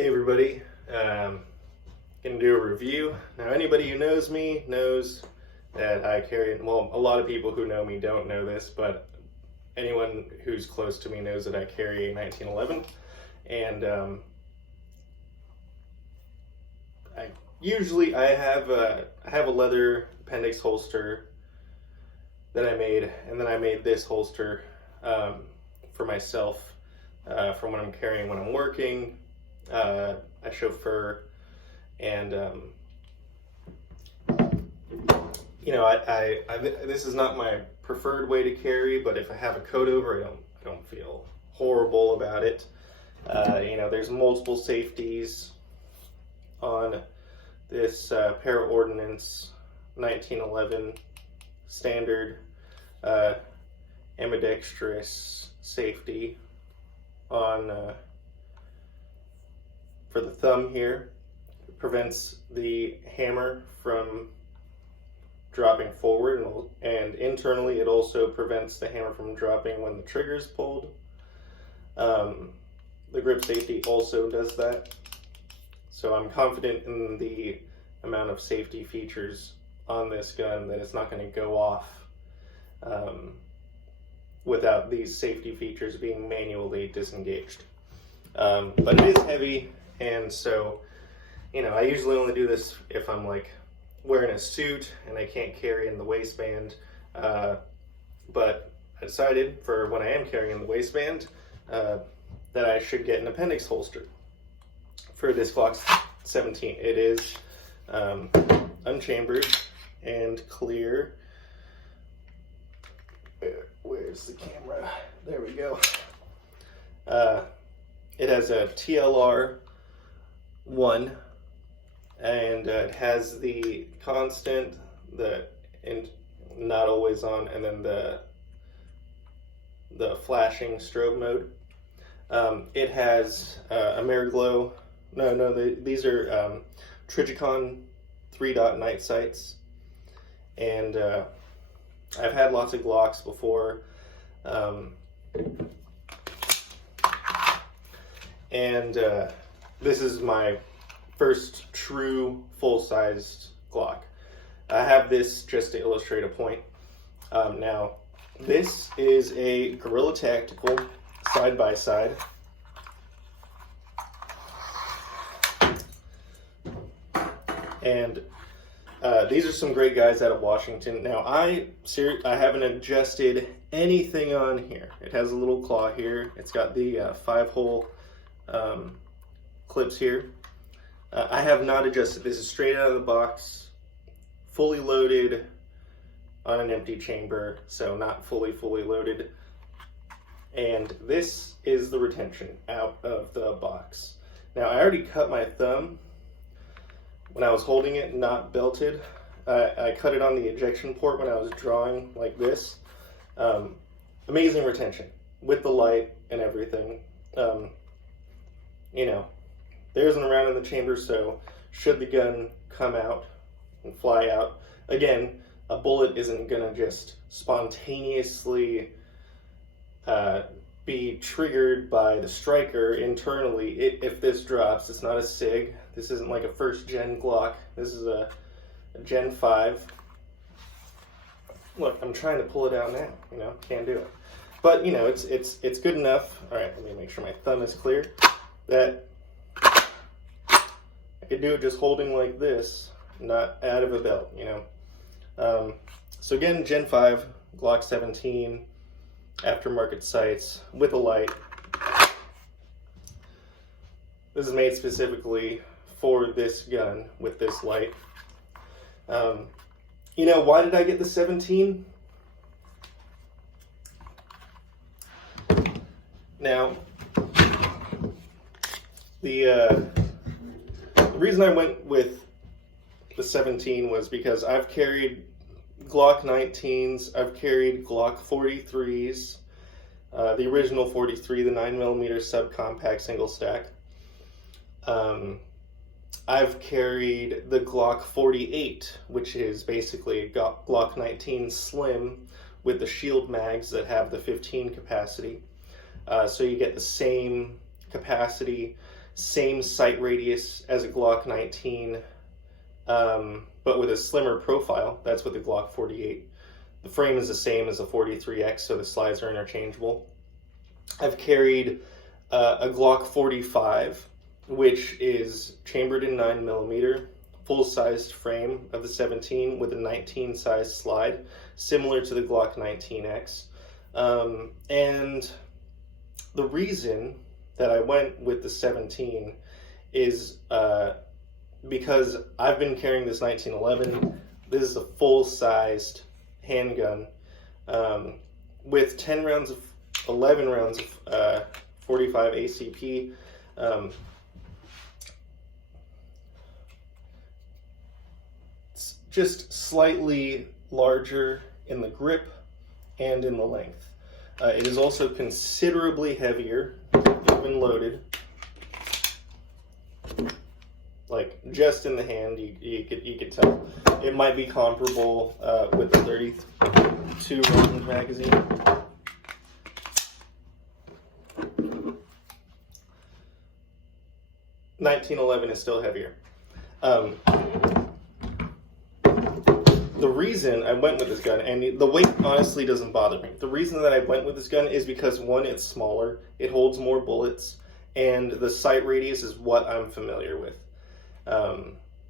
Hey everybody, gonna do a review. Now anybody who knows me knows that I carry, well, a lot of people who know me don't know this, but anyone who's close to me knows that I carry a 1911, and I have a leather appendix holster that I made, and then I made this holster for myself for when I'm carrying when I'm working. I chauffeur, and this is not my preferred way to carry, but if I have a coat over, I don't feel horrible about it. There's multiple safeties on this Para-Ordnance 1911 standard Ambidextrous Safety on for the thumb here. It prevents the hammer from dropping forward, and internally it also prevents the hammer from dropping when the trigger is pulled. The grip safety also does that. So I'm confident in the amount of safety features on this gun that it's not going to go off without these safety features being manually disengaged. But it is heavy, and so, I usually only do this if I'm like wearing a suit and I can't carry in the waistband. But I decided for when I am carrying in the waistband that I should get an appendix holster for this Glock 17. It is unchambered and clear. Where's the camera? There we go. It has a TLR 1, and it has the constant, not always on, and then the flashing strobe mode. It has a Miraglow. These are Trigicon 3-dot night sights, and I've had lots of Glocks before, and this is my first true full-sized Glock. I have this just to illustrate a point. Now, this is a Guerrilla Tactical side-by-side. And these are some great guys out of Washington. Now, I haven't adjusted anything on here. It has a little claw here. It's got the 5-hole clips here. I have not adjusted. This is straight out of the box, fully loaded on an empty chamber, so not fully loaded. And this is the retention out of the box. Now, I already cut my thumb when I was holding it, not belted. I cut it on the ejection port when I was drawing like this. Amazing retention with the light and everything. There isn't a round in the chamber, so should the gun come out and fly out, again, a bullet isn't gonna just spontaneously be triggered by the striker internally. If this drops, it's not a SIG. This isn't like a first gen Glock. This is a Gen 5. Look, I'm trying to pull it out now, can't do it. But, it's good enough. All right, let me make sure my thumb is clear. That I could do it just holding like this, not out of a belt, So again, Gen 5, Glock 17, aftermarket sights with a light. This is made specifically for this gun with this light. Why did I get the 17? Now, the reason I went with the 17 was because I've carried Glock 19s, I've carried Glock 43s, the original 43, the 9mm subcompact single stack. I've carried the Glock 48, which is basically a Glock 19 Slim with the shield mags that have the 15 capacity. So you get the same capacity, same sight radius as a Glock 19, but with a slimmer profile. That's with the Glock 48. The frame is the same as the 43X, so the slides are interchangeable. I've carried a Glock 45, which is chambered in 9mm, full-sized frame of the 17 with a 19 size slide, similar to the Glock 19X. And the reason that I went with the 17 is because I've been carrying this 1911. This is a full-sized handgun with 11 rounds of 45 ACP. It's just slightly larger in the grip and in the length. It is also considerably heavier, even loaded. Like, just in the hand, you could tell. It might be comparable with the 32 round magazine. $1911 is still heavier. The reason I went with this gun, and the weight honestly doesn't bother me. The reason that I went with this gun is because, one, it's smaller, it holds more bullets, and the sight radius is what I'm familiar with.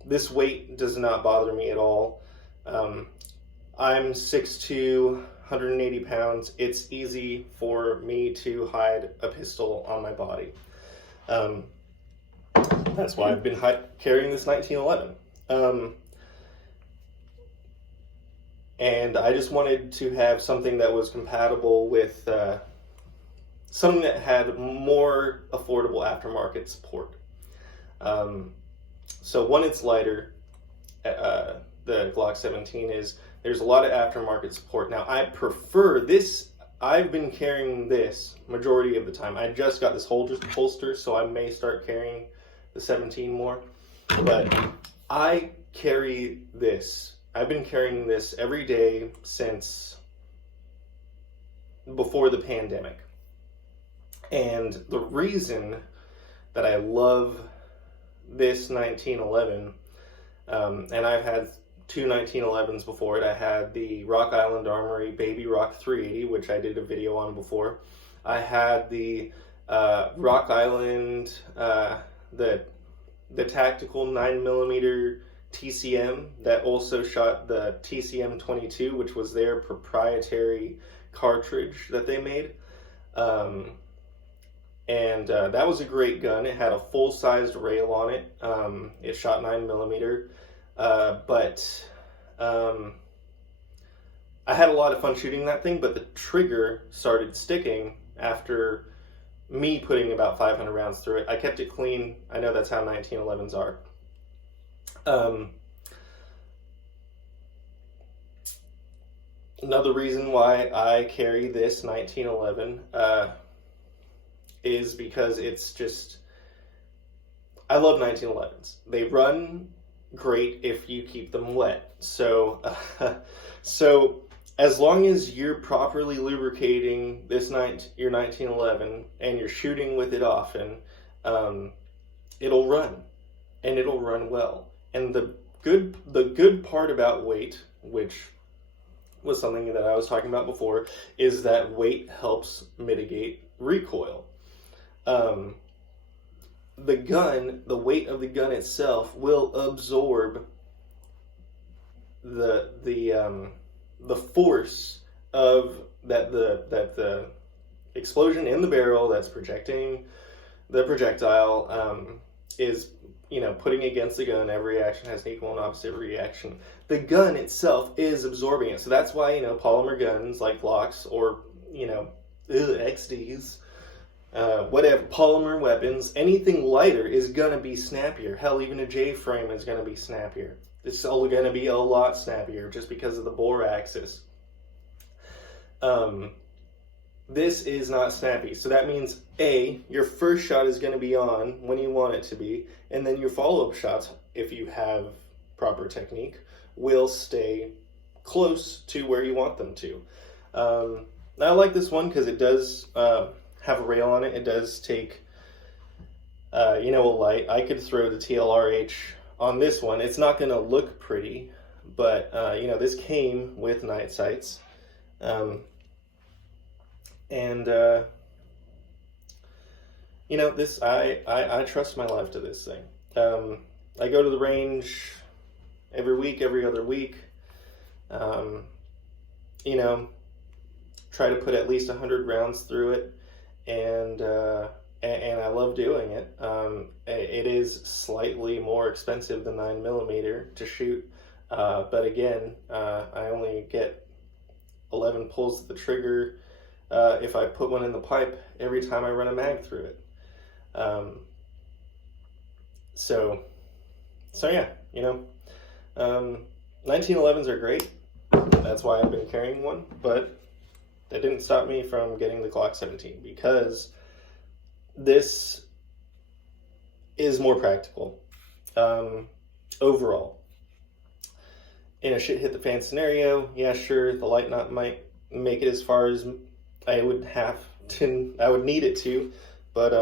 This weight does not bother me at all. I'm 6'2", 180 pounds. It's easy for me to hide a pistol on my body. That's why I've been carrying this 1911. And I just wanted to have something that was compatible with something that had more affordable aftermarket support. So one, it's lighter. The Glock 17 is, there's a lot of aftermarket support. Now, I prefer this. I've been carrying this majority of the time. I just got this holster, so I may start carrying the 17 more. But I carry this. I've been carrying this every day since before the pandemic. And the reason that I love this 1911, and I've had two 1911s before it. I had the Rock Island Armory Baby Rock 380, which I did a video on before. I had the Rock Island, the tactical 9mm TCM that also shot the TCM 22, which was their proprietary cartridge that they made. And that was a great gun. It had a full-sized rail on it. It shot 9mm. But I had a lot of fun shooting that thing, but the trigger started sticking after me putting about 500 rounds through it. I kept it clean. I know that's how 1911s are. Another reason why I carry this 1911 is because it's just, I love 1911s. They run great if you keep them wet. So as long as you're properly lubricating your 1911 and you're shooting with it often, it'll run, and it'll run well. And the good part about weight, which was something that I was talking about before, is that weight helps mitigate recoil. The weight of the gun itself will absorb the force of the explosion in the barrel that's projecting the projectile is, putting against the gun. Every action has an equal and opposite reaction. The gun itself is absorbing it. So that's why, polymer guns like Glocks or, XDs, whatever, polymer weapons, anything lighter is going to be snappier. Hell, even a J-frame is going to be snappier. It's all going to be a lot snappier just because of the bore axis. This is not snappy. So that means, A, your first shot is going to be on when you want it to be, and then your follow-up shots, if you have proper technique, will stay close to where you want them to. I like this one because it does have a rail on it. It does take you know, a light. I could throw the TLRH on this one. It's not going to look pretty, but, you know, this came with night sights. You know, this, I trust my life to this thing. I go to the range every week, every other week. You know, try to put at least 100 rounds through it, and I love doing it. It is slightly more expensive than 9mm to shoot, but again, I only get 11 pulls of the trigger if I put one in the pipe every time I run a mag through it. So yeah, you know, 1911s are great. That's why I've been carrying one, but that didn't stop me from getting the Glock 17, because this is more practical overall. In a shit hit the fan scenario, yeah, sure, the light knot might make it as far as I would need it to, but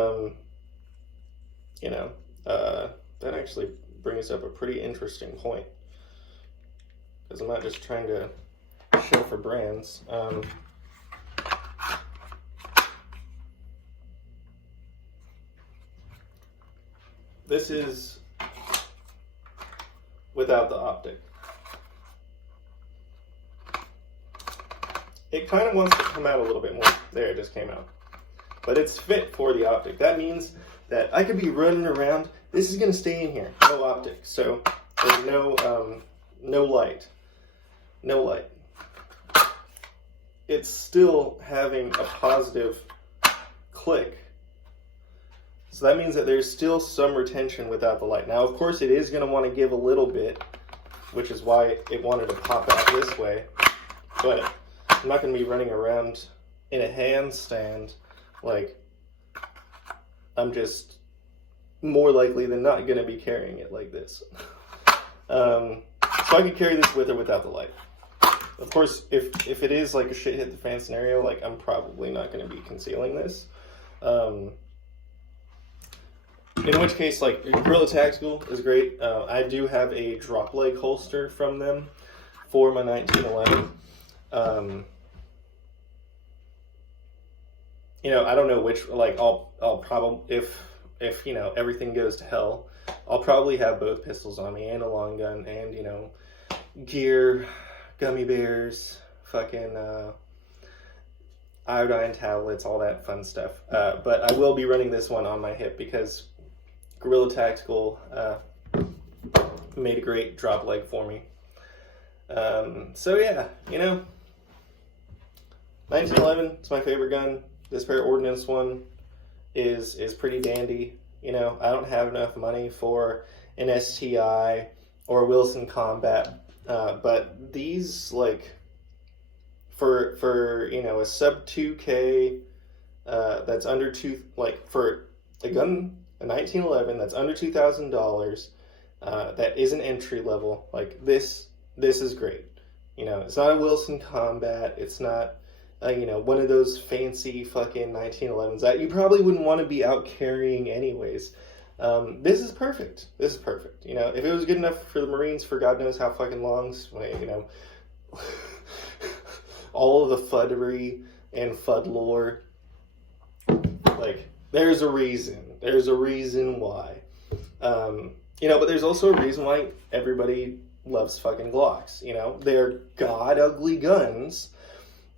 you know, that actually brings up a pretty interesting point, because I'm not just trying to show for brands. This is without the optic. It kind of wants to come out a little bit more. There, it just came out. But it's fit for the optic. That means that I could be running around. This is going to stay in here. No optic. So there's no light. No light. It's still having a positive click. So that means that there's still some retention without the light. Now, of course, it is going to want to give a little bit, which is why it wanted to pop out this way. But I'm not going to be running around in a handstand. Like, I'm just more likely than not going to be carrying it like this. So I could carry this with or without the light. Of course, if it is like a shit hit the fan scenario, like, I'm probably not going to be concealing this. In which case, like, Guerrilla Tactical is great. I do have a drop leg holster from them for my 1911. You know, I don't know which, like, I'll probably, if you know, everything goes to hell, I'll probably have both pistols on me and a long gun and, you know, gear, gummy bears, fucking iodine tablets, all that fun stuff. But I will be running this one on my hip because Guerrilla Tactical made a great drop leg for me. So yeah, you know, 1911 is my favorite gun. This pair ordnance one is pretty dandy. You know, I don't have enough money for an STI or Wilson Combat, but these, like, for you know, a sub 2K that's under two, like, for a gun, a 1911 that's under $2,000, that isn't entry level, like, this is great. You know, it's not a Wilson Combat, it's not you know, one of those fancy fucking 1911s that you probably wouldn't want to be out carrying anyways. This is perfect. This is perfect. You know, if it was good enough for the Marines for God knows how fucking long, you know, all of the fuddery and FUD lore, like, there's a reason. There's a reason why. You know, but there's also a reason why everybody loves fucking Glocks. You know, they're god ugly guns,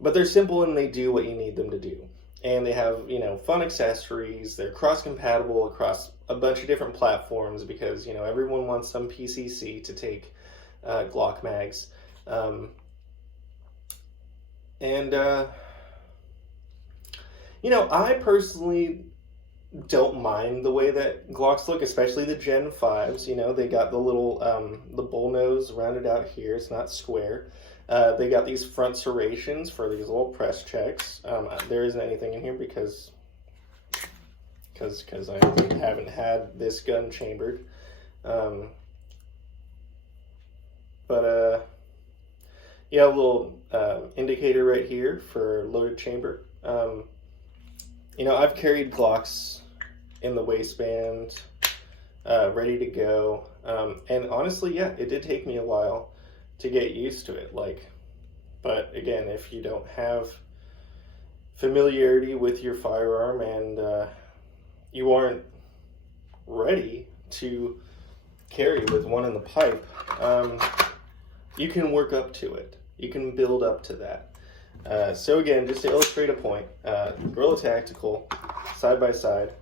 but they're simple and they do what you need them to do. And they have, you know, fun accessories. They're cross-compatible across a bunch of different platforms because, you know, everyone wants some PCC to take Glock mags. You know, I personally don't mind the way that Glocks look, especially the Gen 5s. You know, they got the little, the bull nose rounded out here. It's not square. They got these front serrations for these little press checks. There isn't anything in here because I haven't had this gun chambered. Yeah, a little indicator right here for loaded chamber. You know, I've carried Glocks in the waistband, ready to go. And honestly, yeah, it did take me a while to get used to it. But again, if you don't have familiarity with your firearm and you aren't ready to carry with one in the pipe, you can work up to it. You can build up to that. So again, just to illustrate a point, Guerrilla Tactical, side by side,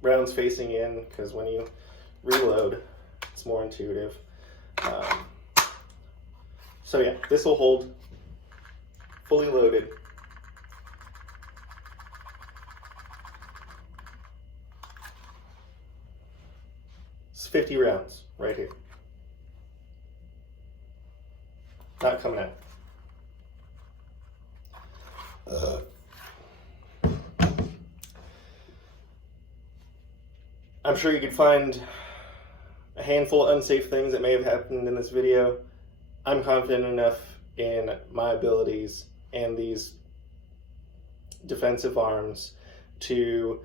rounds facing in, because when you reload, it's more intuitive. So yeah, this will hold fully loaded. It's 50 rounds right here. Not coming out. I'm sure you could find a handful of unsafe things that may have happened in this video. I'm confident enough in my abilities and these defensive arms to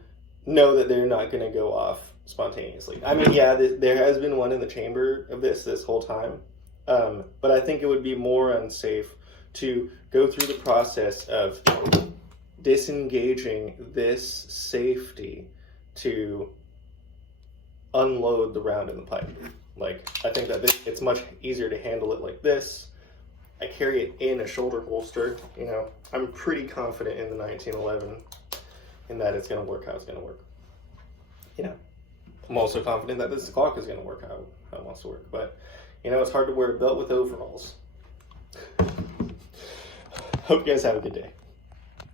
know that they're not going to go off spontaneously. I mean, yeah, there has been one in the chamber of this whole time, but I think it would be more unsafe to go through the process of disengaging this safety to unload the round in the pipe. I think that it's much easier to handle it like this. I carry it in a shoulder holster. I'm pretty confident in the 1911 in that it's going to work how it's going to work. I'm also confident that this Glock is going to work how it wants to work. But, it's hard to wear a belt with overalls. Hope you guys have a good day.